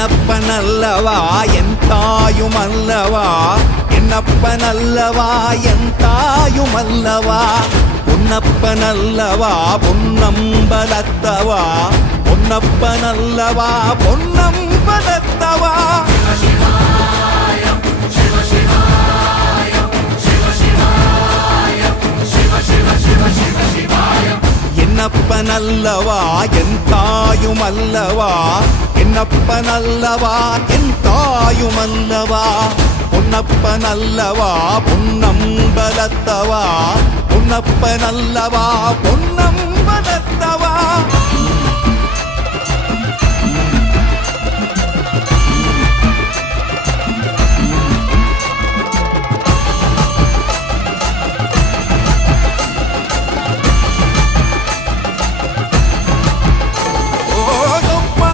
என்னப்பனல்லவா என் தாயுமல்லவா, என்னப்பனல்லவா என் தாயுமல்லவா, பொன்னப்பனல்லவா பொன்னம்பலத்தவா, பொன்னப்பனல்லவா பொன்னம்பலத்தவா. என்னப்பனல்லவா என் தாயுமல்லவா, என்னப்பனல்லவா என் தாயுமல்லவா, பொன்னப்பனல்லவா பொன்னம்பலத்தவா, பொன்னப்பனல்லவா பொன்னம்பலத்தவா.